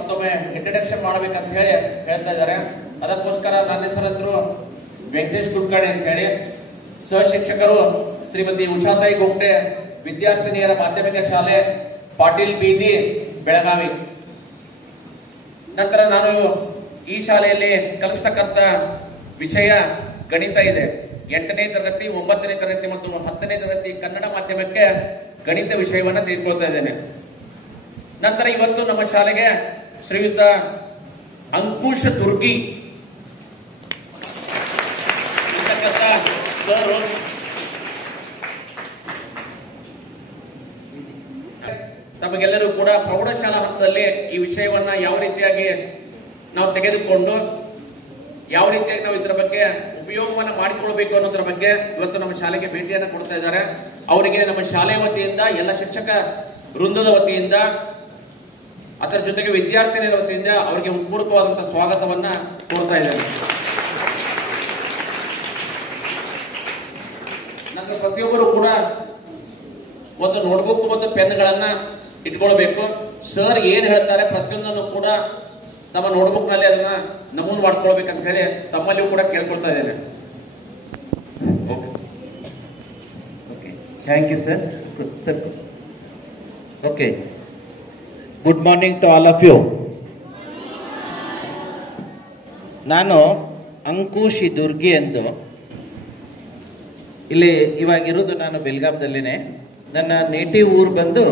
ಮತ್ತೊಮ್ಮೆ ಇಂಟ್ರಡಕ್ಷನ್ ಮಾಡಬೇಕಂತ ಹೇಳಿ ಹೇಳ್ತಾ ಇದ್ದಾರೆ. ಅದಕ್ಕೋಸ್ಕರ ನನ್ನ ಹೆಸರು ವೆಂಕಟೇಶ್ ಕುಲಕರ್ಣಿ ಅಂತ ಹೇಳಿ, ಸಹ ಶಿಕ್ಷಕರು ಶ್ರೀಮತಿ ಉಷಾತಾಯಿ ಗೋಪ್ಟೆ, ವಿದ್ಯಾರ್ಥಿನಿಯರ ಮಾಧ್ಯಮಿಕ ಶಾಲೆ ಪಾಟೀಲ್ ಬೀದಿ ಬೆಳಗಾವಿ. ನಂತರ ನಾನು ಈ ಶಾಲೆಯಲ್ಲಿ ಕಲಿಸ್ತಕ್ಕಂಥ ವಿಷಯ ಗಣಿತ ಇದೆ. 8ನೇ ತರಗತಿ, 9ನೇ ತರಗತಿ ಮತ್ತು 10ನೇ ತರಗತಿ ಕನ್ನಡ ಮಾಧ್ಯಮಕ್ಕೆ ಗಣಿತ ವಿಷಯವನ್ನು ತೆಗೆದುಕೊಳ್ತಾ ಇದ್ದೇನೆ. ನಂತರ ಇವತ್ತು ನಮ್ಮ ಶಾಲೆಗೆ ಶ್ರೀಯುತ ಅಂಕುಶ್ ದುರ್ಗಿ ತಮಗೆಲ್ಲರೂ ಕೂಡ ಪ್ರೌಢಶಾಲಾ ಹಂತದಲ್ಲಿ ಈ ವಿಷಯವನ್ನ ಯಾವ ರೀತಿಯಾಗಿ ನಾವು ತೆಗೆದುಕೊಂಡು ಯಾವ ರೀತಿಯಾಗಿ ನಾವು ಇದರ ಬಗ್ಗೆ ಉಪಯೋಗವನ್ನು ಮಾಡಿಕೊಳ್ಬೇಕು ಅನ್ನೋದ್ರ ಬಗ್ಗೆ ಇವತ್ತು ನಮ್ಮ ಶಾಲೆಗೆ ಭೇಟಿಯನ್ನು ಕೊಡ್ತಾ ಇದ್ದಾರೆ. ಅವರಿಗೆ ನಮ್ಮ ಶಾಲೆಯ ವತಿಯಿಂದ, ಎಲ್ಲ ಶಿಕ್ಷಕ ವೃಂದದ ವತಿಯಿಂದ, ಅದರ ಜೊತೆಗೆ ವಿದ್ಯಾರ್ಥಿನಿಯರ ವತಿಯಿಂದ ಅವರಿಗೆ ಹೃತ್ಪೂರ್ವಕವಾದಂತಹ ಸ್ವಾಗತವನ್ನ ಕೋರ್ತಾ ಇದ್ದಾರೆ. ನಂತರ ಪ್ರತಿಯೊಬ್ಬರು ಕೂಡ ಒಂದು ನೋಟ್ಬುಕ್ ಮತ್ತು ಪೆನ್ಗಳನ್ನ ಇಟ್ಕೊಳ್ಬೇಕು. ಸರ್ ಏನ್ ಹೇಳ್ತಾರೆ ಪ್ರತಿಯೊಂದನ್ನು ಕೂಡ ತಮ್ಮ ನೋಟ್ಬುಕ್ ನಲ್ಲಿ ಅದನ್ನ ನಮೂದು ಮಾಡ್ಕೊಳ್ಬೇಕಂತ ಹೇಳಿ ತಮ್ಮಲ್ಲಿಯೂ ಕೂಡ ಕೇಳ್ಕೊಳ್ತಾ ಇದ್ದೇನೆ. Thank you sir. Okay, good morning to all of you. ನಾನು ಅಂಕುಶ್ ದುರ್ಗಿ ಅಂತ ಇಲ್ಲಿ ಇವಾಗಿರೋದು ನಾನು ಬೆಳಗಾಂದಲ್ಲಿನೇ. ನನ್ನ ನೇಟಿವ್ ಊರು ಬಂದು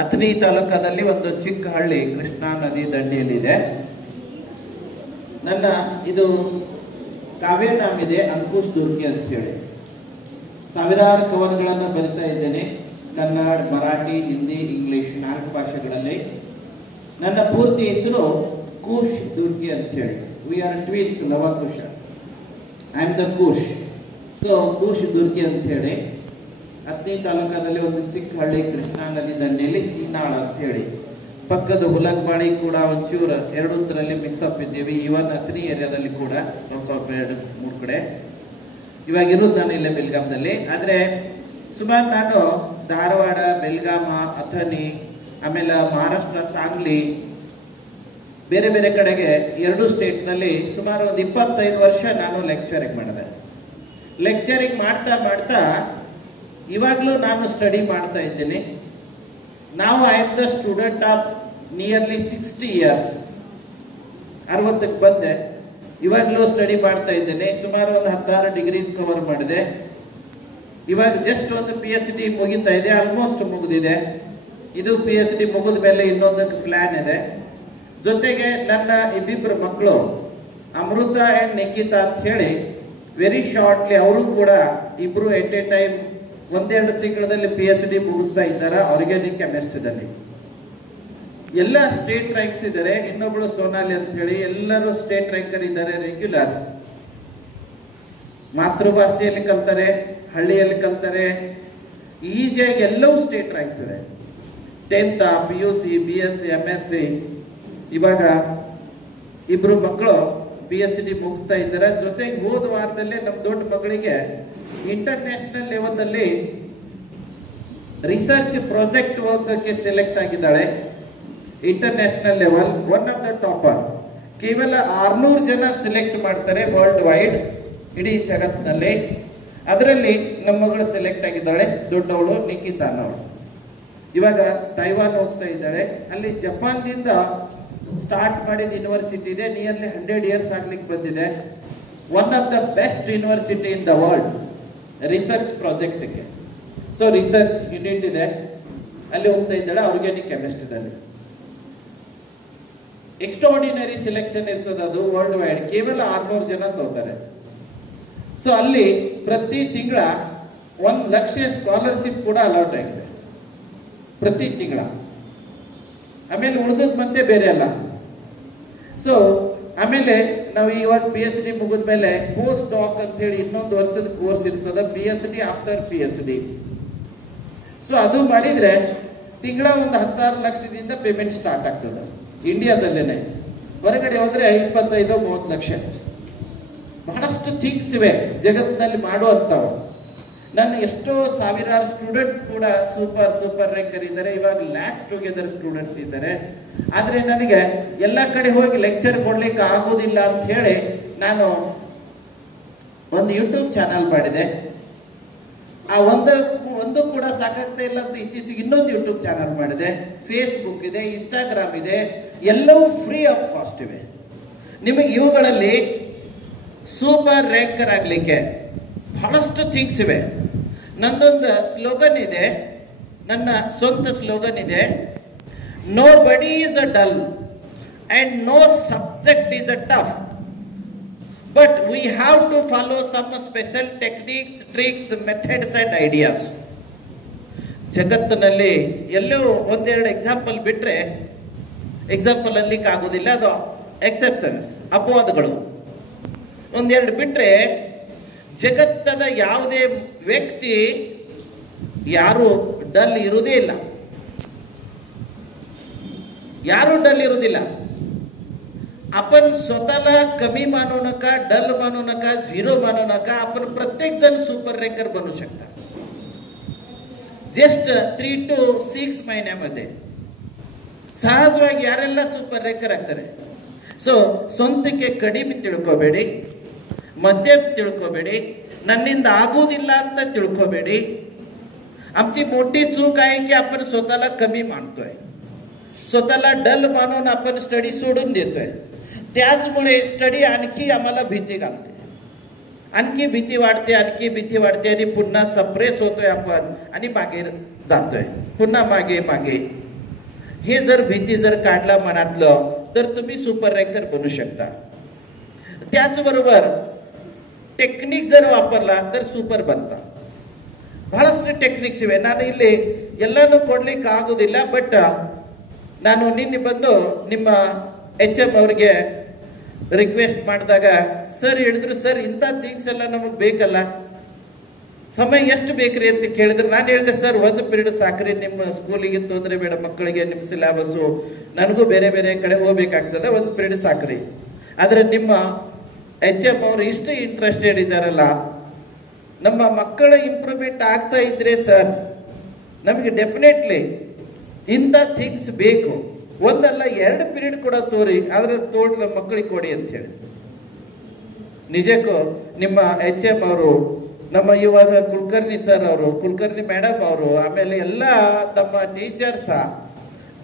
ಅಥಣಿ ತಾಲೂಕದಲ್ಲಿ ಒಂದು ಚಿಕ್ಕ ಹಳ್ಳಿ ಕೃಷ್ಣಾ ನದಿ ದಂಡೆಯಲ್ಲಿದೆ. ನನ್ನ ಇದು ಕಾವ್ಯ ನಾಮ ಇದೆ ಅಂಕುಶ್ ದುರ್ಗಿ ಅಂತ ಹೇಳಿ. ಸಾವಿರಾರು ಕವನಗಳನ್ನು ಬರಿತಾ ಇದ್ದೇನೆ, ಕನ್ನಡ, ಮರಾಠಿ, ಹಿಂದಿ, ಇಂಗ್ಲಿಷ್ 4 ಭಾಷೆಗಳಲ್ಲಿ. ನನ್ನ ಪೂರ್ತಿ ಹೆಸರು ಕುಶ್ ದುರ್ಗಿ ಅಂತ ಹೇಳಿ. We are twins, Lava Kusha. I am the Kush. So Kush Durgi ಅಂತ ಹೇಳಿ ಅಥಣಿ ತಾಲೂಕದಲ್ಲಿ ಒಂದು ಚಿಕ್ಕ ಹಳ್ಳಿ ಕೃಷ್ಣಾ ನದಿ ದಂಡೆಯಲ್ಲಿ ಸೀನಾಳ ಅಂತ ಹೇಳಿ. ಪಕ್ಕದ ಹುಲಗಮಾಳಿ ಕೂಡ ಒಂಚೂರು 2 ಮಿಕ್ಸಪ್ ಇದ್ದೀವಿ. ಇವನ್ ಅಥಣಿ ಏರಿಯಾದಲ್ಲಿ ಕೂಡ ಸ್ವಲ್ಪ 2-3 ಕಡೆ. ಇವಾಗಿರೋದು ನಾನು ಇಲ್ಲೇ ಬೆಳಗಾಂದಲ್ಲಿ. ಆದರೆ ಸುಮಾರು ನಾನು ಧಾರವಾಡ, ಬೆಳಗಾಮ, ಅಥಣಿ, ಆಮೇಲೆ ಮಹಾರಾಷ್ಟ್ರ, ಸಾಂಗ್ಲಿ, ಬೇರೆ ಬೇರೆ ಕಡೆಗೆ 2 ಸ್ಟೇಟ್ನಲ್ಲಿ ಸುಮಾರು ಒಂದು 25 ವರ್ಷ ನಾನು ಲೆಕ್ಚರಿಂಗ್ ಮಾಡಿದೆ. ಲೆಕ್ಚರಿಂಗ್ ಮಾಡ್ತಾ ಮಾಡ್ತಾ ಇವಾಗಲೂ ನಾನು ಸ್ಟಡಿ ಮಾಡ್ತಾ ಇದ್ದೀನಿ. ನಾವು I am the student of nearly 60 years. 60ಕ್ಕೆ ಬಂದೆ. ಇವಾಗಲೂ ಸ್ಟಡಿ ಮಾಡ್ತಾ ಇದ್ದೇನೆ. ಸುಮಾರು ಒಂದು 16 ಡಿಗ್ರೀಸ್ ಕವರ್ ಮಾಡಿದೆ. ಇವಾಗ ಜಸ್ಟ್ ಒಂದು PhD ಮುಗಿತಾ ಇದೆ, ಆಲ್ಮೋಸ್ಟ್ ಮುಗಿದಿದೆ. ಇದು PhD ಮುಗಿದ ಮೇಲೆ ಇನ್ನೊಂದಕ್ಕೆ ಪ್ಲಾನ್ ಇದೆ. ಜೊತೆಗೆ ನನ್ನ ಇಬ್ಬಿಬ್ಬರು ಮಕ್ಕಳು ಅಮೃತ ಅಂಡ್ ನಿಖಿತಾ ಅಂತ ಹೇಳಿ ವೆರಿ ಶಾರ್ಟ್ಲಿ ಅವರು ಕೂಡ ಇಬ್ರು ಎಟ್ ಎ ಟೈಮ್ 1-2 ತಿಂಗಳಲ್ಲಿ PhD ಮುಗಿಸ್ತಾ ಇದ್ದಾರೆ ಆರ್ಗ್ಯಾನಿಕ್ ಕೆಮಿಸ್ಟ್ರಿದಲ್ಲಿ. ಎಲ್ಲ ಸ್ಟೇಟ್ ರ್ಯಾಂಕ್ಸ್ ಇದ್ದಾರೆ. ಇನ್ನೊಬ್ಳು ಸೋನಾಲಿ ಅಂತ ಹೇಳಿ, ಎಲ್ಲರೂ ಸ್ಟೇಟ್ ರ್ಯಾಂಕರ್ ಇದ್ದಾರೆ. ರೆಗ್ಯುಲರ್ ಮಾತೃಭಾಷೆಯಲ್ಲಿ ಕಲ್ತಾರೆ, ಹಳ್ಳಿಯಲ್ಲಿ ಕಲ್ತಾರೆ, ಈಸಿಯಾಗಿ ಎಲ್ಲವೂ ಸ್ಟೇಟ್ ರ್ಯಾಂಕ್ಸ್ ಇದೆ. 10th, PUC, BSc, MSc. ಇವಾಗ ಇಬ್ರು ಮಕ್ಕಳು PhD ಮುಗಿಸ್ತಾ ಇದ್ದಾರೆ. ಜೊತೆಗೆ ಹೋದ ವಾರದಲ್ಲೇ ನಮ್ಮ ದೊಡ್ಡ ಮಗಳಿಗೆ ಇಂಟರ್ನ್ಯಾಷನಲ್ ಲೆವೆಲ್ ರಿಸರ್ಚ್ ಪ್ರಾಜೆಕ್ಟ್ ವರ್ಕ್ಗೆ ಸೆಲೆಕ್ಟ್ ಆಗಿದ್ದಾಳೆ. International level one of the topper. ಕೇವಲ 600 ಜನ ಸೆಲೆಕ್ಟ್ ಮಾಡ್ತಾರೆ ವರ್ಲ್ಡ್ ವೈಡ್, ಇಡೀ ಜಗತ್ತಿನಲ್ಲಿ. ಅದರಲ್ಲಿ ನಮ್ಮ ಮಗಳು ಸೆಲೆಕ್ಟ್ ಆಗಿದ್ದಾಳೆ, ದೊಡ್ಡವಳು ನಿಖಿತಾ ಅನ್ನೋಳು. ಇವಾಗ ತೈವಾನ್ ಹೋಗ್ತಾ ಇದ್ದಾಳೆ. ಅಲ್ಲಿ ಜಪಾನ್ದಿಂದ ಸ್ಟಾರ್ಟ್ ಮಾಡಿದ ಯೂನಿವರ್ಸಿಟಿ ಇದೆ. ನಿಯರ್ಲಿ 100 ಇಯರ್ಸ್ ಆಗ್ಲಿಕ್ಕೆ ಬಂದಿದೆ. One of the best university in the world research ಪ್ರಾಜೆಕ್ಟ್ಗೆ. ಸೊ ರಿಸರ್ಚ್ ಯೂನಿಟ್ ಇದೆ, ಅಲ್ಲಿ ಹೋಗ್ತಾ ಇದ್ದಾಳೆ ಆರ್ಗ್ಯಾನಿಕ್ ಕೆಮಿಸ್ಟ್ರಿದಲ್ಲಿ. ಎಕ್ಸ್ಟ್ರಾರ್ಡಿನರಿ ಸೆಲೆಕ್ಷನ್ ಇರ್ತದೆ, ಅದು ವರ್ಲ್ಡ್ ವೈಡ್. ಕೇವಲ 600 ಜನ ತಗೋತಾರೆ. ಸೊ ಅಲ್ಲಿ ಪ್ರತಿ ತಿಂಗಳ 1 ಲಕ್ಷ ಸ್ಕಾಲರ್ಶಿಪ್ ಕೂಡ ಅಲಾಟ್ ಆಗಿದೆ ಪ್ರತಿ ತಿಂಗಳ. ಆಮೇಲೆ ಉಳಿದದ್ದು ಮತ್ತೆ ಬೇರೆ ಅಲ್ಲ. ಸೊ ಆಮೇಲೆ ನಾವು ಇವಾಗ PhD ಮುಗಿದ ಮೇಲೆ ಪೋಸ್ಟ್ ಡಾಕ್ ಅಂತ ಹೇಳಿ ಇನ್ನೊಂದು ವರ್ಷದ ಕೋರ್ಸ್ ಇರ್ತದ, PhD ಆಫ್ಟರ್ PhD. ಸೊ ಅದು ಮಾಡಿದ್ರೆ ತಿಂಗಳ ಒಂದು 16 ಲಕ್ಷದಿಂದ ಪೇಮೆಂಟ್ ಸ್ಟಾರ್ಟ್ ಆಗ್ತದೆ ಇಂಡಿಯಾದಲ್ಲೇನೆ. ಹೊರಗಡೆ ಹೋದ್ರೆ 25-30 ಲಕ್ಷ. ಬಹಳಷ್ಟು ಥಿಂಗ್ಸ್ ಇವೆ ಜಗತ್ತಿನಲ್ಲಿ ಮಾಡುವಂಥವು. ನನ್ನ ಎಷ್ಟೋ ಸಾವಿರಾರು ಸ್ಟೂಡೆಂಟ್ಸ್ ಕೂಡ ಸೂಪರ್ ರ್ಯಾಂಕರ್ ಇದ್ದಾರೆ, ಇವಾಗ ಲ್ಯಾಕ್ಸ್ ಟುಗೆದರ್ ಸ್ಟೂಡೆಂಟ್ಸ್ ಇದ್ದಾರೆ. ಆದ್ರೆ ನನಗೆ ಎಲ್ಲ ಕಡೆ ಹೋಗಿ ಲೆಕ್ಚರ್ ಕೊಡ್ಲಿಕ್ಕೆ ಆಗೋದಿಲ್ಲ ಅಂತ ಹೇಳಿ ನಾನು ಒಂದು ಯೂಟ್ಯೂಬ್ ಚಾನಲ್ ಮಾಡಿದೆ. ಆ ಒಂದು ಕೂಡ ಸಾಕಾಗ್ತಾ ಇಲ್ಲ ಅಂತ ಇತ್ತೀಚೆಗೆ ಇನ್ನೊಂದು ಯೂಟ್ಯೂಬ್ ಚಾನಲ್ ಮಾಡಿದೆ. ಫೇಸ್ಬುಕ್ ಇದೆ, ಇನ್ಸ್ಟಾಗ್ರಾಮ್ ಇದೆ, ಎಲ್ಲವೂ ಫ್ರೀ ಆಫ್ ಕಾಸ್ಟ್ ಇವೆ. ನಿಮಗೆ ಇವುಗಳಲ್ಲಿ ಸೂಪರ್ ರ್ಯಾಂಕರ್ ಆಗ್ಲಿಕ್ಕೆ ಬಹಳಷ್ಟು ಥಿಂಗ್ಸ್ ಇವೆ. ನಂದೊಂದು ಸ್ಲೋಗನ್ ಇದೆ, ನನ್ನ ಸ್ವಂತ ಸ್ಲೋಗನ್ ಇದೆ, nobody is a dull and no subject is a tough, but we have to follow some special techniques, tricks, methods and ideas. ಜಗತ್ತಿನಲ್ಲಿ ಎಲ್ಲೋ ಒಂದೆರಡು ಎಕ್ಸಾಂಪಲ್ ಬಿಟ್ರೆ, ಎಕ್ಸಾಂಪಲ್ ಅಲ್ಲಿಕ್ಕೆ ಆಗೋದಿಲ್ಲ, ಅದು ಎಕ್ಸೆಪ್ಷನ್ಸ್, ಅಪವಾದಗಳು. ಒಂದೆರಡು ಬಿಟ್ರೆ ಜಗತ್ತದ ಯಾವುದೇ ವ್ಯಕ್ತಿ ಯಾರು ಡಲ್ ಇರುವುದೇ ಇಲ್ಲ, ಯಾರು ಡಲ್ ಇರುವುದಿಲ್ಲ. आपण स्वतःला कमी मानू नका, डल मानू नका, झिरो मानू नका. आपण प्रत्येक जण सुपर रँकर बनू शकता जस्ट 3 to 6 महिन्यामध्ये. ಸಹಜವಾಗಿ ಯಾರೆಲ್ಲ ಸೂಪರ್ ರ್ಯಾಂಕರ್ ಆಗ್ತಾರೆ. ಸೊ ಸ್ವಂತಕ್ಕೆ ಕಡಿಮೆ ತಿಳ್ಕೋಬೇಡಿ, ಮಧ್ಯಮ ತಿಳ್ಕೋಬೇಡಿ, ನನ್ನಿಂದ ಆಗುವುದಿಲ್ಲ ಅಂತ ತಿಳ್ಕೋಬೇಡಿ. आमची मोठी चूक आहे की आपण स्वतःला कमी मानतोय, स्वतःला डल मानून आपण स्टडी सोडून देतोय. त्याचमुळे स्टडी आणखी आम्हाला भीती घालते, आणखी भीती वाढते आणि पुन्हा सप्रेस होतोय आपण आणि मागे जातोय, पुन्हा मागे. हे जर भीती जर काढला मनातलं तर तुम्ही सुपर रँकर बनू शकता. त्याचबरोबर ಟೆಕ್ನಿಕ್ ಜರ್ ವಾಪರಲ್ಲ तर ಸೂಪರ್ बनता. ಬಹಳಷ್ಟು ಟೆಕ್ನಿಕ್ಸ್ ಇವೆ, ನಾನು ಇಲ್ಲಿ ಎಲ್ಲಾನು ಕೊಡ್ಲಿಕ್ಕೆ ಆಗೋದಿಲ್ಲ. ಬಟ್ ನಾನು ನಿನ್ನೆ ಬಂದು ನಿಮ್ಮ HM ಅವರಿಗೆ ರಿಕ್ವೆಸ್ಟ್ ಮಾಡಿದಾಗ ಸರ್ ಹೇಳಿದ್ರು, ಸರ್ ಇಂಥ ಥಿಂಗ್ಸ್ ಎಲ್ಲ ನಮಗೆ ಬೇಕಲ್ಲ, ಸಮಯ ಎಷ್ಟು ಬೇಕ್ರಿ ಅಂತ ಕೇಳಿದ್ರು. ನಾನು ಹೇಳಿದೆ, ಸರ್ ಒಂದು ಪೀರಿಯಡ್ ಸಾಕ್ರಿ, ನಿಮ್ಮ ಸ್ಕೂಲಿಗೆ ತೊಂದರೆ ಬೇಡ, ಮಕ್ಕಳಿಗೆ ನಿಮ್ಮ ಸಿಲೆಬಸ್ಸು, ನನಗೂ ಬೇರೆ ಬೇರೆ ಕಡೆ ಹೋಗ್ಬೇಕಾಗ್ತದೆ, ಒಂದು ಪೀರಿಯಡ್ ಸಾಕ್ರಿ. ಆದರೆ ನಿಮ್ಮ HM ಅವರು ಇಷ್ಟು ಇಂಟ್ರೆಸ್ಟೆಡ್ ಇದ್ದಾರಲ್ಲ, ನಮ್ಮ ಮಕ್ಕಳ ಇಂಪ್ರೂವ್ಮೆಂಟ್ ಆಗ್ತಾ ಇದ್ರೆ ಸರ್ ನಮಗೆ ಡೆಫಿನೆಟ್ಲಿ ಇಂಥ ಥಿಂಗ್ಸ್ ಬೇಕು, ಒಂದಲ್ಲ 2 ಪೀರಿಯಡ್ ಕೂಡ ತೋರಿ, ಆದ್ರೆ ತೋಡಿ ನಮ್ಮ ಮಕ್ಕಳಿಗೆ ಕೊಡಿ ಅಂತ ಹೇಳಿ. ನಿಜಕ್ಕೂ ನಿಮ್ಮ HM ಅವರು, ನಮ್ಮ ಇವಾಗ ಕುಲಕರ್ಣಿ ಸರ್ ಅವರು, ಕುಲಕರ್ಣಿ ಮೇಡಮ್ ಅವರು, ಆಮೇಲೆ ಎಲ್ಲ ತಮ್ಮ ಟೀಚರ್ಸ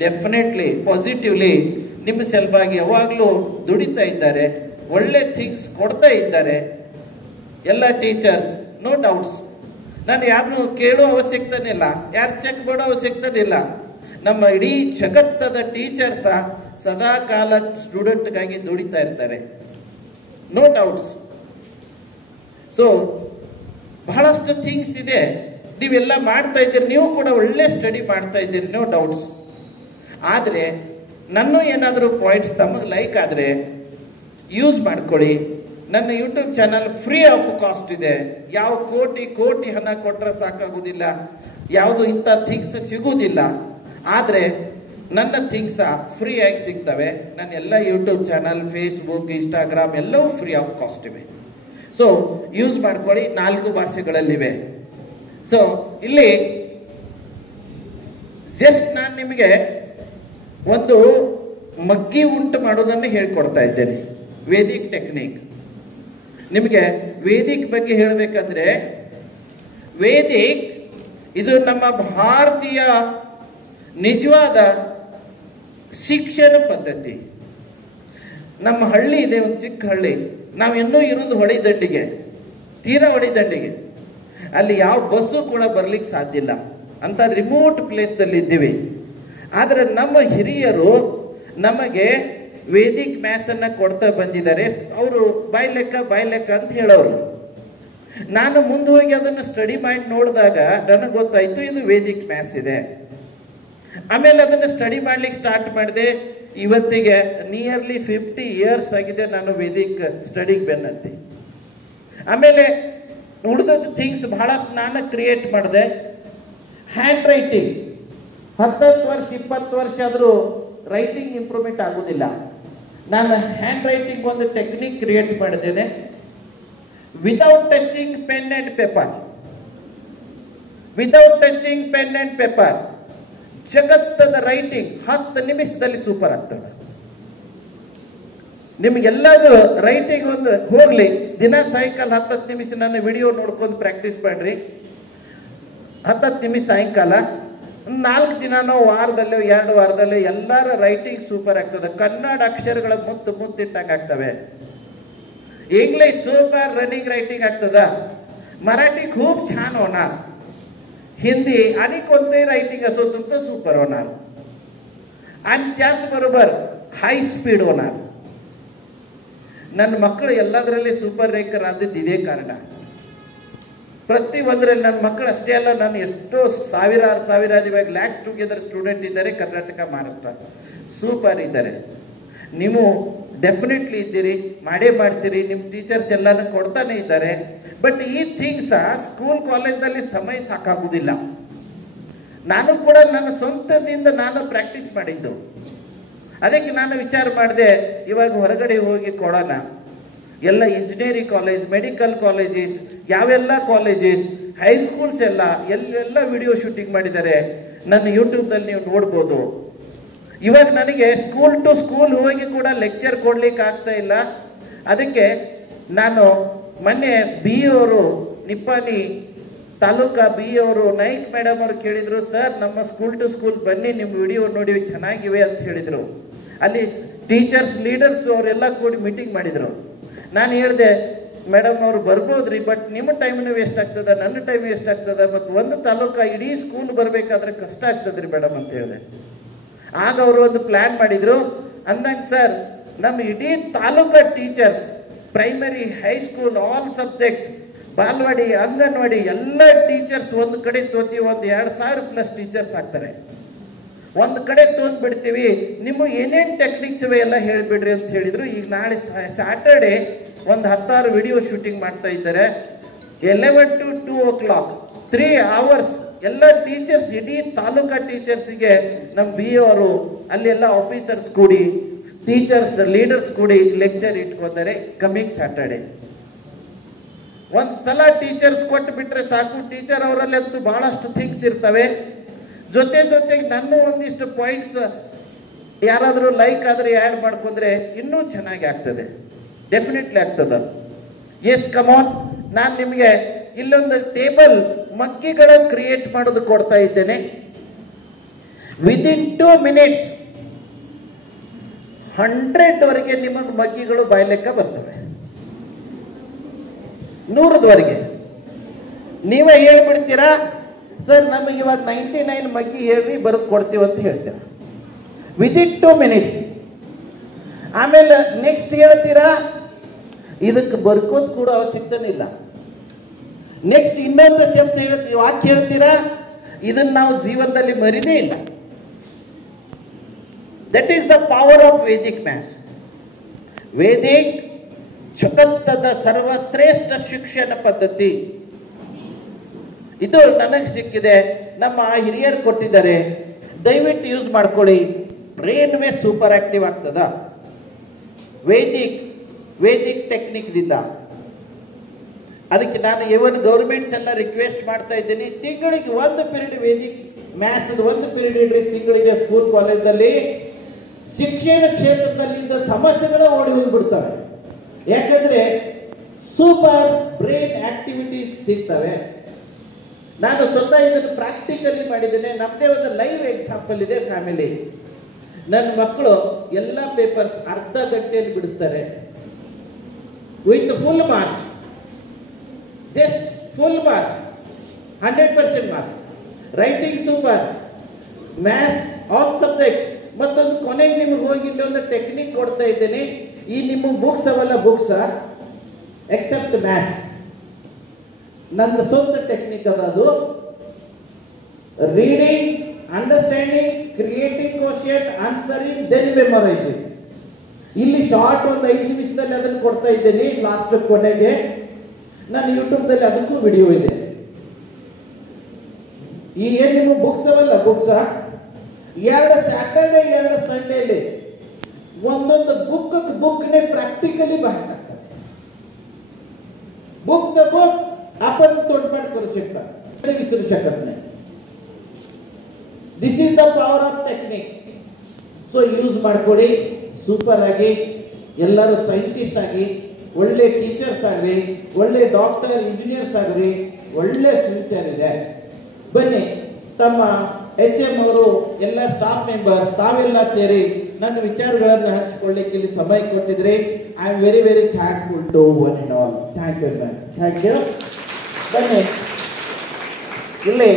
ಡೆಫಿನೆಟ್ಲಿ ಪಾಸಿಟಿವ್ಲಿ ನಿಮ್ಮ ಸಲುವಾಗಿ ಯಾವಾಗಲೂ ದುಡಿತಾ ಇದ್ದಾರೆ, ಒಳ್ಳೆ ಥಿಂಗ್ಸ್ ಕೊಡ್ತಾ ಇದ್ದಾರೆ. ಎಲ್ಲ ಟೀಚರ್ಸ್ ನೋ ಡೌಟ್ಸ್. ನಾನು ಯಾರನ್ನು ಕೇಳೋ ಅವಶ್ಯಕತೆ ಇಲ್ಲ, ಯಾರು ಚೆಕ್ ಮಾಡೋ ಅವಶ್ಯಕತೆ ಇಲ್ಲ. ನಮ್ಮ ಇಡೀ ಜಗತ್ತದ ಟೀಚರ್ಸ ಸದಾ ಕಾಲ ಸ್ಟೂಡೆಂಟ್ಗಾಗಿ ದುಡಿತಾ ಇರ್ತಾರೆ, ನೋ ಡೌಟ್ಸ್. ಸೊ ಬಹಳಷ್ಟು ಥಿಂಗ್ಸ್ ಇದೆ, ನೀವೆಲ್ಲ ಮಾಡ್ತಾ ಇದ್ದೀರಿ, ನೀವು ಕೂಡ ಒಳ್ಳೆ ಸ್ಟಡಿ ಮಾಡ್ತಾ ಇದ್ದೀರಿ, ನೋ ಡೌಟ್ಸ್. ಆದರೆ ನನ್ನ ಏನಾದರೂ ಪಾಯಿಂಟ್ಸ್ ತಮಗೆ ಲೈಕ್ ಆದರೆ ಯೂಸ್ ಮಾಡ್ಕೊಳ್ಳಿ. ನನ್ನ YouTube channel free of cost ಇದೆ, ಯಾವ ಕೋಟಿ ಹಣ ಕೊಟ್ಟರೆ ಸಾಕಾಗುವುದಿಲ್ಲ, ಯಾವುದು ಇಂಥ ಥಿಂಗ್ಸ್ ಸಿಗುವುದಿಲ್ಲ. ಆದರೆ ನನ್ನ ಥಿಂಗ್ಸ ಫ್ರೀ ಆಗಿ ಸಿಗ್ತವೆ. ನನ್ನ ಎಲ್ಲ ಯೂಟ್ಯೂಬ್ ಚಾನಲ್, ಫೇಸ್ಬುಕ್, ಇನ್ಸ್ಟಾಗ್ರಾಮ್ ಎಲ್ಲವೂ ಫ್ರೀ ಆಫ್ ಕಾಸ್ಟ್ ಇವೆ. ಸೊ ಯೂಸ್ ಮಾಡ್ಕೊಳ್ಳಿ, 4 ಭಾಷೆಗಳಲ್ಲಿವೆ. ಸೊ ಇಲ್ಲಿ ಜಸ್ಟ್ ನಾನು ನಿಮಗೆ ಒಂದು ಮಗ್ಗಿ ಉಂಟು ಮಾಡೋದನ್ನು ಹೇಳ್ಕೊಡ್ತಾ ಇದ್ದೇನೆ, ವೇದಿಕ್ ಟೆಕ್ನಿಕ್. ನಿಮಗೆ ವೇದಿಕ್ ಬಗ್ಗೆ ಹೇಳಬೇಕಂದ್ರೆ, ವೇದಿಕ್ ಇದು ನಮ್ಮ ಭಾರತೀಯ ನಿಜವಾದ ಶಿಕ್ಷಣ ಪದ್ಧತಿ. ನಮ್ಮ ಹಳ್ಳಿ ಇದೆ, ಒಂದು ಚಿಕ್ಕ ಹಳ್ಳಿ, ನಾವು ಇನ್ನೂ ಇರೋದು ಹೊಳೆದಂಡಿಗೆ, ತೀರಾ ಹೊಳೆದಂಡಿಗೆ. ಅಲ್ಲಿ ಯಾವ ಬಸ್ಸು ಕೂಡ ಬರ್ಲಿಕ್ಕೆ ಸಾಧ್ಯ ಇಲ್ಲ, ಅಂತ ರಿಮೋಟ್ ಪ್ಲೇಸ್ದಲ್ಲಿ ಇದ್ದೀವಿ. ಆದರೆ ನಮ್ಮ ಹಿರಿಯರು ನಮಗೆ ವೇದಿಕ್ ಮ್ಯಾಥ್ಸ್ ಅನ್ನ ಕೊಡ್ತಾ ಬಂದಿದ್ದಾರೆ. ಅವರು ಬಾಯ್ ಲೆಕ್ಕ ಅಂತ ಹೇಳೋರು. ನಾನು ಮುಂದೆ ಹೋಗಿ ಅದನ್ನು ಸ್ಟಡಿ ಮಾಡಿ ನೋಡಿದಾಗ ನನಗೆ ಗೊತ್ತಾಯ್ತು ಇದು ವೇದಿಕ್ ಮ್ಯಾಥ್ಸ್ ಇದೆ. ಆಮೇಲೆ ಅದನ್ನು ಸ್ಟಡಿ ಮಾಡ್ಲಿಕ್ಕೆ ಸ್ಟಾರ್ಟ್ ಮಾಡಿದೆ. ಇವತ್ತಿಗೆ ನಿಯರ್ಲಿ 50 ಇಯರ್ಸ್ ಆಗಿದೆ ನಾನು ವೇದಿಕ್ ಸ್ಟಡಿಗೆ ಬೆನ್ನತ್ತಿ. ಆಮೇಲೆ ಉಳಿದದ್ದು ಥಿಂಗ್ಸ್ ಬಹಳಷ್ಟು ನಾನು ಕ್ರಿಯೇಟ್ ಮಾಡಿದೆ. ಹ್ಯಾಂಡ್ ರೈಟಿಂಗ್ 10 ವರ್ಷ 20 ವರ್ಷ ಆದರೂ ರೈಟಿಂಗ್ ಇಂಪ್ರೂವ್ಮೆಂಟ್ ಆಗೋದಿಲ್ಲ. ನಾನು ಹ್ಯಾಂಡ್ ರೈಟಿಂಗ್ ಒಂದು ಟೆಕ್ನಿಕ್ ಕ್ರಿಯೇಟ್ ಮಾಡಿದ್ದೇನೆ. Without touching pen and paper without touching pen and paper. ಜಗತ್ತದ ರೈಟಿಂಗ್ 10 ನಿಮಿಷದಲ್ಲಿ ಸೂಪರ್ ಆಗ್ತದೆ. ನಿಮ್ಗೆಲ್ಲದು ರೈಟಿಂಗ್ ಒಂದು ಹೋಗ್ಲಿ, ದಿನ ಸಾಯಂಕಾಲ 10 ನಿಮಿಷ ನನ್ನ ವಿಡಿಯೋ ನೋಡ್ಕೊಂಡು ಪ್ರಾಕ್ಟೀಸ್ ಮಾಡ್ರಿ. 10 ನಿಮಿಷ ಸಾಯಂಕಾಲ 4 ದಿನನೋ ವಾರದಲ್ಲೋ 2 ವಾರದಲ್ಲೋ ಎಲ್ಲರ ರೈಟಿಂಗ್ ಸೂಪರ್ ಆಗ್ತದೆ. ಕನ್ನಡ ಅಕ್ಷರಗಳ ಮುತ್ತಿಟ್ಟಂಗೆ ಆಗ್ತವೆ. इंग्लिश सुपर रनिंग रायटिंग ಆಗ್ತದ. मराठी खूप छान होणार. हिंदी आणि कोणतेही रायटिंग असो तुमचं सुपर होणार. आणि त्याचबरोबर हाय स्पीड होणार. ನನ್ನ ಮಕ್ಕಳು ಎಲ್ಲದರಲ್ಲಿ ಸೂಪರ್ ರ್ಯಾಂಕರ್ ಆದದ್ದು ಇದೇ ಕಾರಣ. ಪ್ರತಿ ಒಂದರಲ್ಲಿ ನನ್ನ ಮಕ್ಕಳು ಅಷ್ಟೇ ಅಲ್ಲ, ನಾನು ಎಷ್ಟೋ ಸಾವಿರಾರು ಇವಾಗ ಲ್ಯಾಕ್ಸ್ ಟುಗೆದರ್ ಸ್ಟೂಡೆಂಟ್ ಇದ್ದಾರೆ ಕರ್ನಾಟಕ ಮಹಾರಾಷ್ಟ್ರ, ಸೂಪರ್ ಇದ್ದಾರೆ. ನೀವು ಡೆಫಿನೆಟ್ಲಿ ಇದ್ದೀರಿ, ಮಾಡೇ ಮಾಡ್ತೀರಿ. ನಿಮ್ಮ ಟೀಚರ್ಸ್ ಎಲ್ಲಾನು ಕೊಡ್ತಾನೆ ಇದ್ದಾರೆ. ಬಟ್ ಈ ಥಿಂಗ್ಸ್ ಸ್ಕೂಲ್ ಕಾಲೇಜ್ನಲ್ಲಿ ಸಮಯ ಸಾಕಾಗುವುದಿಲ್ಲ. ನಾನು ಕೂಡ ನನ್ನ ಸ್ವಂತದಿಂದ ನಾನು ಪ್ರಾಕ್ಟೀಸ್ ಮಾಡಿದ್ದು. ಅದಕ್ಕೆ ನಾನು ವಿಚಾರ ಮಾಡಿದೆ, ಇವಾಗ ಹೊರಗಡೆ ಹೋಗಿ ಕೊಡೋಣ. ಎಲ್ಲ ಇಂಜಿನಿಯರಿಂಗ್ ಕಾಲೇಜ್, ಮೆಡಿಕಲ್ ಕಾಲೇಜಸ್, ಯಾವೆಲ್ಲ ಕಾಲೇಜಸ್, ಹೈಸ್ಕೂಲ್ಸ್ ಎಲ್ಲೆಲ್ಲ ವಿಡಿಯೋ ಶೂಟಿಂಗ್ ಮಾಡಿದ್ದಾರೆ. ನನ್ನ ಯೂಟ್ಯೂಬ್ನಲ್ಲಿ ನೀವು ನೋಡ್ಬೋದು. ಇವಾಗ ನನಗೆ ಸ್ಕೂಲ್ ಟು ಸ್ಕೂಲ್ ಹೋಗಿ ಕೂಡ ಲೆಕ್ಚರ್ ಕೊಡ್ಲಿಕ್ಕೆ ಆಗ್ತಾ ಇಲ್ಲ. ಅದಕ್ಕೆ ನಾನು ಮೊನ್ನೆ ಬಿ ಅವರು ನಿಪ್ಪಾಣಿ ತಾಲೂಕಾ ಬಿ ಅವರು ನಾಯ್ಕ್ ಮೇಡಮ್ ಅವರು ಕೇಳಿದ್ರು, ಸರ್ ನಮ್ಮ ಸ್ಕೂಲ್ ಟು ಸ್ಕೂಲ್ ಬನ್ನಿ, ನಿಮ್ಮ ವಿಡಿಯೋ ನೋಡಿ ಚೆನ್ನಾಗಿವೆ ಅಂತ ಹೇಳಿದರು. ಅಲ್ಲಿ ಟೀಚರ್ಸ್ ಲೀಡರ್ಸ್ ಅವರೆಲ್ಲ ಕೂಡಿ ಮೀಟಿಂಗ್ ಮಾಡಿದರು. ನಾನು ಹೇಳಿದೆ, ಮೇಡಮ್ ಅವರು ಬರ್ಬೋದ್ರಿ, ಬಟ್ ನಿಮ್ಮ ಟೈಮ್ನೂ ವೇಸ್ಟ್ ಆಗ್ತದೆ, ನನ್ನ ಟೈಮ್ ವೇಸ್ಟ್ ಆಗ್ತದೆ, ಮತ್ತು ಒಂದು ತಾಲೂಕಾ ಇಡೀ ಸ್ಕೂಲ್ ಬರಬೇಕಾದ್ರೆ ಕಷ್ಟ ಆಗ್ತದ್ರಿ ಮೇಡಮ್ ಅಂತ ಹೇಳಿದೆ. ಆಗ ಅವರು ಒಂದು ಪ್ಲ್ಯಾನ್ ಮಾಡಿದರು. ಅಂದಂಗೆ ಸರ್ ನಮ್ಮ ಇಡೀ taluka teachers, primary, high school, all subject, Balwadi, anganwadi ಎಲ್ಲ ಟೀಚರ್ಸ್ ಒಂದು ಕಡೆ ತೋತೀವಿ, ಒಂದು 2000+ ಟೀಚರ್ಸ್ ಆಗ್ತಾರೆ. ಒಂದು ಕಡೆ ತೊಗೊಂಡ್ಬಿಡ್ತೀವಿ, ನಿಮ್ಮ ಏನೇನು ಟೆಕ್ನಿಕ್ಸ್ ಇವೆ ಎಲ್ಲ ಹೇಳಿಬಿಡ್ರಿ ಅಂತ ಹೇಳಿದರು. ಈಗ ನಾಳೆ ಸ್ಯಾಟರ್ಡೆ ಒಂದು 10 ವಿಡಿಯೋ ಶೂಟಿಂಗ್ ಮಾಡ್ತಾ ಇದ್ದಾರೆ. 11 to 2 o'clock 3 hours ಎಲ್ಲ ಟೀಚರ್ಸ್, ಇಡೀ ತಾಲೂಕಾ ಟೀಚರ್ಸಿಗೆ ನಮ್ಮ ಬಿ ಅವರು ಅಲ್ಲೆಲ್ಲ ಆಫೀಸರ್ಸ್ ಕೂಡಿ, ಟೀಚರ್ಸ್ ಲೀಡರ್ಸ್ ಕೂಡಿ ಲೆಕ್ಚರ್ ಇಟ್ಕೋತಾರೆ ಕಮಿಂಗ್ ಸ್ಯಾಟರ್ಡೆ. ಒಂದು ಸಲ ಟೀಚರ್ಸ್ ಕೊಟ್ಟು ಬಿಟ್ರೆ ಸಾಕು. ಟೀಚರ್ ಅವರಲ್ಲಂತೂ ಬಹಳಷ್ಟು ಥಿಂಗ್ಸ್ ಇರ್ತವೆ. ಜೊತೆಗೆ ನನ್ನ ಒಂದಿಷ್ಟು ಪಾಯಿಂಟ್ಸ್ ಯಾರಾದರೂ ಲೈಕ್ ಆದರೆ ಆ್ಯಡ್ ಮಾಡ್ಕೊಂಡ್ರೆ ಇನ್ನೂ ಚೆನ್ನಾಗಿ ಆಗ್ತದೆ, ಡೆಫಿನೆಟ್ಲಿ ಆಗ್ತದೆ. ಎಸ್ ಕಮಾನ್, ನಾನು ನಿಮಗೆ ಇಲ್ಲೊಂದು ಟೇಬಲ್ ಮಗ್ಗಿಗಳ ಕ್ರಿಯೇಟ್ ಮಾಡೋದು ಕೊಡ್ತಾ ಇದ್ದೇನೆ. ವಿದಿನ್ 2 minutes 100ವರೆಗೆ ನಿಮಗೆ ಮಗ್ಗಿಗಳು ಬಾಯ್ಲೆಕ್ಕ ಬರ್ತವೆ. 100ವರೆಗೆ ನೀವೇ ಹೇಳ್ಬಿಡ್ತೀರಾ, ಸರ್ ನಮಗೆ ಇವಾಗ 99 ಮಗ್ಗಿ ಹೇಳಿ ಬರೆದು ಕೊಡ್ತೀವಿ ಅಂತ ಹೇಳ್ತೀರ ವಿದಿನ್ 2 minutes. ಆಮೇಲೆ ನೆಕ್ಸ್ಟ್ ಹೇಳ್ತೀರಾ, ಇದಕ್ಕೆ ಬರ್ಕೋದ್ ಕೂಡ ಅವಶ್ಯಕತೆ ಇಲ್ಲ. ನೆಕ್ಸ್ಟ್ ಇನ್ನೊಂದು ಶಬ್ದ ಹೇಳ್ತೀವಿ, ವಾಕ್ಯ ಹೇಳ್ತೀರಾ, ಇದನ್ನು ನಾವು ಜೀವನದಲ್ಲಿ ಮರಿದೇ ಇಲ್ಲ. That is the power of Vedic maths. Vedic ಜಗತ್ತದ ಸರ್ವಶ್ರೇಷ್ಠ ಶಿಕ್ಷಣ ಪದ್ಧತಿ. ಇದು ನನಗೆ ಸಿಕ್ಕಿದೆ, ನಮ್ಮ ಹಿರಿಯರು ಕೊಟ್ಟಿದ್ದಾರೆ. ದಯವಿಟ್ಟು ಯೂಸ್ ಮಾಡ್ಕೊಳ್ಳಿ. ಬ್ರೈನ್ ವೇ ಸೂಪರ್ ಆಕ್ಟಿವ್ ಆಗ್ತದ ವೇದಿಕ್ ಟೆಕ್ನಿಕ್ದಿಂದ. ಅದಕ್ಕೆ ನಾನು ಇವನ್ ಗೌರ್ಮೆಂಟ್ಸ್ ಎಲ್ಲ ರಿಕ್ವೆಸ್ಟ್ ಮಾಡ್ತಾ ಇದ್ದೀನಿ, ತಿಂಗಳಿಗೆ 1 ಪೀರಿಯಡ್ ವೇದಿಕ್ ಮ್ಯಾಥ್ಸ್ 1 ಪೀರಿಯಡ್ ಇಡ್ರಿ ತಿಂಗಳಿಗೆ ಸ್ಕೂಲ್ ಕಾಲೇಜಲ್ಲಿ. ಶಿಕ್ಷಣ ಕ್ಷೇತ್ರದಲ್ಲಿದ್ದ ಸಮಸ್ಯೆಗಳು ಓಡಿ ಹೋಗ್ಬಿಡ್ತವೆ. ಯಾಕಂದ್ರೆ ಸೂಪರ್ ಬ್ರೈನ್ ಆಕ್ಟಿವಿಟೀಸ್ ಸಿಗ್ತವೆ. ನಾನು ಸ್ವತಃ ಇದನ್ನು ಪ್ರಾಕ್ಟಿಕಲಿ ಮಾಡಿದ್ದೇನೆ. ನಮ್ಮದೇ ಒಂದು ಲೈವ್ ಎಕ್ಸಾಂಪಲ್ ಇದೆ ಫ್ಯಾಮಿಲಿ. ನನ್ನ ಮಕ್ಕಳು ಎಲ್ಲ ಪೇಪರ್ಸ್ ಅರ್ಧ ಗಂಟೆಯಲ್ಲಿ ಬಿಡಿಸ್ತಾರೆ with full marks. Just full marks, 100% marks. Writing super, maths all subject. ಮತ್ತೊಂದು ಕೊನೆಗೆ ನಿಮಗೆ ಹೋಗಿ ಇಲ್ಲೊಂದು ಟೆಕ್ನಿಕ್ ಕೊಡ್ತಾ ಇದ್ದೇನೆ. ಈ ನಿಮ್ಮ ಬುಕ್ಸ್ ಅವೆಲ್ಲ ಬುಕ್ಸ್ ಎಕ್ಸೆಪ್ಟ್ ಮ್ಯಾಥ್ಸ್, ನನ್ನ ಸ್ವಂತ ಟೆಕ್ನಿಕ್ ಅದು. Reading, understanding, creating question, answering, then memorising. ಇಲ್ಲಿ ಶಾರ್ಟ್ ಒಂದು 5 ನಿಮಿಷದಲ್ಲಿ ಅದನ್ನು ಕೊಡ್ತಾ ಇದ್ದೇನೆ. ಲಾಸ್ಟ್ ಕೊನೆಗೆ ನಾನು ಯೂಟ್ಯೂಬ್ದಲ್ಲಿ ಅದಕ್ಕೂ ವಿಡಿಯೋ ಇದೆ. ಈ ಏನು ನಿಮ್ಮ ಬುಕ್ಸ್ ಅವಲ್ಲ, ಬುಕ್ಸ್ 2 ಸ್ಯಾಟರ್ಡೆ 2 ಸಂಡೇಲಿ ಒಂದೊಂದು ಬುಕ್ನೇ प्रॅक्टिकली बाहेर टाकतात. बुक आपण तोंडपाठ करू शकता. विसरू शकत नाही. This is the power of techniques. So use ಮಾಡ್ಕೊಳ್ಳಿ. ಸೂಪರ್ ಆಗಿ ಎಲ್ಲರೂ ಸೈಂಟಿಸ್ಟ್ ಆಗಿ, ಒಳ್ಳೆ ಟೀಚರ್ಸ್ ಆಗಲಿ, ಒಳ್ಳೆ ಡಾಕ್ಟರ್ ಇಂಜಿನಿಯರ್ಸ್ ಆಗಲಿ, ಒಳ್ಳೆ ಫ್ಯೂಚರ್ ಇದೆ. ಬನ್ನಿ, ತಮ್ಮ HM ಅವರು ಎಲ್ಲ ಸ್ಟಾಫ್ ಮೆಂಬರ್ಸ್ ತಾವೆಲ್ಲ ಸೇರಿ ನನ್ನ ವಿಚಾರಗಳನ್ನು ಹಂಚಿಕೊಳ್ಳಿಕ್ಕೆ ಇಲ್ಲಿ ಸಮಯ ಕೊಟ್ಟಿದ್ರಿ. I am very very thankful to one and all. Thank you very much. Thank you. ಬನ್ನಿ ಇಲ್ಲಿ